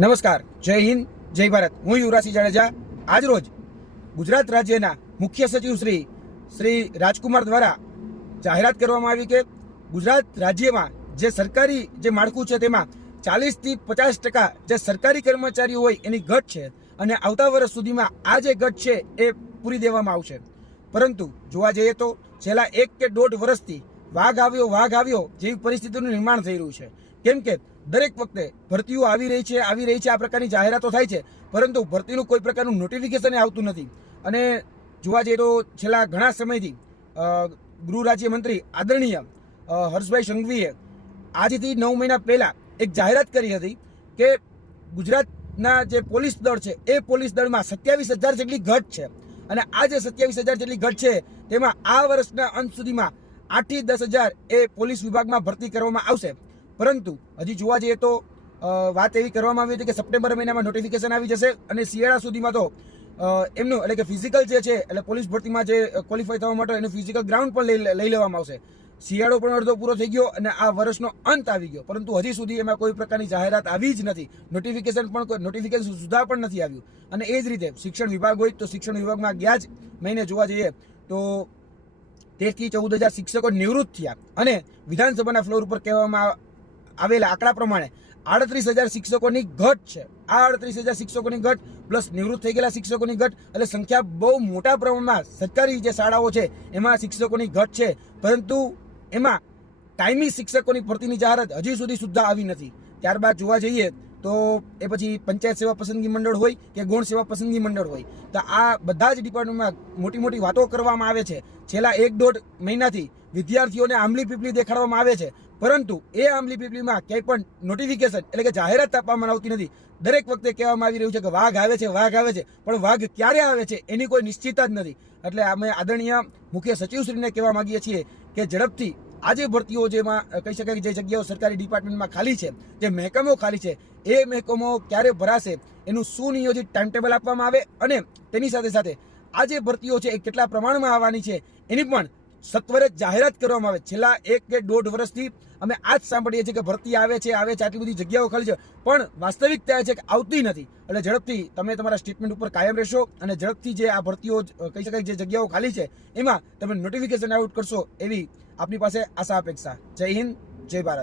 નમસ્કાર, જય હિન્દ, જય ભારત. હું યુવરાજસિંહ જાડેજા. આજ રોજ ગુજરાત રાજ્યના મુખ્ય સચિવ શ્રી રાજકુમાર દ્વારા જાહેરાત કરવામાં આવી કે ગુજરાત રાજ્યમાં જે સરકારી જે માળખું છે તેમાં 40થી 50% જે સરકારી કર્મચારીઓ હોય એની ઘટ છે અને આવતા વર્ષ સુધીમાં આ જે ઘટ છે એ પૂરી દેવામાં આવશે. પરંતુ જોવા જઈએ તો છેલ્લા 1 કે 1.5 વર્ષથી વાઘ આવ્યો જેવી પરિસ્થિતિનું નિર્માણ થઈ રહ્યું છે. કેમ કે દરેક વખતે ભરતીઓ આવી રહી છે આ પ્રકારની જાહેરાતો થાય છે, પરંતુ ભરતીનું કોઈ પ્રકારનું નોટિફિકેશન આવતું નથી. અને જોવા જઈએ તો છેલ્લા ઘણા સમયથી ગૃહ રાજ્યમંત્રી આદરણીય હર્ષભાઈ સંઘવીએ આજથી 9 મહિના પહેલા એક જાહેરાત કરી હતી કે ગુજરાતના જે પોલીસ દળ છે એ પોલીસ દળમાં 27,000 જેટલી ઘટ છે અને આ જે 27,000 જેટલી ઘટ છે તેમાં આ વર્ષના અંત સુધીમાં 8 થી 10,000 એ પોલીસ વિભાગમાં ભરતી કરવામાં આવશે. પરંતુ હજી જોવા જઈએ તો વાત એવી કરવામાં આવી હતી કે સપ્ટેમ્બર મહિનામાં નોટિફિકેશન આવી જશે અને શિયાળા સુધીમાં તો એમનું એટલે કે ફિઝિકલ જે છે એટલે પોલીસ ભરતીમાં જે ક્વોલિફાય થવા માટે એનું ફિઝિકલ ગ્રાઉન્ડ પણ લઈ લેવામાં આવશે. શિયાળો પણ અડધો પૂરો થઈ ગયો અને આ વર્ષનો અંત આવી ગયો, પરંતુ હજી સુધી એમાં કોઈ પ્રકારની જાહેરાત આવી જ નથી. નોટિફિકેશન સુધા પણ નથી આવ્યું. અને એ જ રીતે શિક્ષણ વિભાગ હોય તો શિક્ષણ વિભાગમાં ગયા જ મહિને જોવા જઈએ તો 13 થી 14,000 શિક્ષકો નિવૃત્ત થયા અને વિધાનસભાના ફ્લોર ઉપર કહેવામાં આવેલા આંકડા પ્રમાણે 38,000 શિક્ષકોની ઘટ છે. આ 38,000 શિક્ષકોની ઘટ પ્લસ નિવૃત્ત થઈ ગયેલા શિક્ષકોની ઘટ એટલે સંખ્યા બહુ મોટા પ્રમાણમાં સરકારી જે શાળાઓ છે એમાં શિક્ષકોની ઘટ છે. પરંતુ એમાં કાયમી શિક્ષકોની ભરતીની જાહેરાત હજી સુધી સુદ્ધા આવી નથી. ત્યારબાદ જોવા જઈએ તો એ પછી પંચાયત સેવા પસંદગી મંડળ હોય કે ગૌણ સેવા પસંદગી મંડળ હોય તો આ બધા જ ડિપાર્ટમેન્ટમાં મોટી વાતો કરવામાં આવે છે. છેલ્લા 1-1.5 મહિનાથી વિદ્યાર્થીઓને આંબલી પીપલી દેખાડવામાં આવે છે, પરંતુ એ આંબલી પીપલીમાં ક્યાંય પણ નોટિફિકેશન એટલે કે જાહેરાત આપવામાં આવતી નથી. દરેક વખતે કહેવામાં આવી રહ્યું છે કે વાઘ આવે છે, પણ વાઘ ક્યારે આવે છે એની કોઈ નિશ્ચિતતા જ નથી. એટલે અમે આદરણીય મુખ્ય સચિવશ્રીને કહેવા માંગીએ છીએ કે ઝડપથી આજે ભરતીઓ જેમાં કહી શકાય કે જે જગ્યાઓ સરકારી ડિપાર્ટમેન્ટમાં ખાલી છે, જે મહેકમો ખાલી છે, એ મહેકમો ક્યારે ભરાશે એનું સુનિયોજિત ટાઈમ ટેબલ આપવામાં આવે અને તેની સાથે સાથે આ જે ભરતીઓ છે એ કેટલા પ્રમાણમાં આવવાની છે એની પણ સત્વરે જાહેરાત કરવામાં આવે. છેલ્લા 1 કે 1.5 વર્ષથી અમે આ જ સાંભળીએ છીએ કે ભરતી આવે છે આટલી બધી જગ્યાઓ ખાલી છે, પણ વાસ્તવિકતા છે કે આવતી નથી. એટલે ઝડપથી તમે તમારા સ્ટેટમેન્ટ ઉપર કાયમ રહેશો અને ઝડપથી જે આ ભરતીઓ કહી શકાય જે જગ્યાઓ ખાલી છે એમાં તમે નોટિફિકેશન આઉટ કરશો એવી આપની પાસે આશા અપેક્ષા. જય હિન્દ, જય ભારત.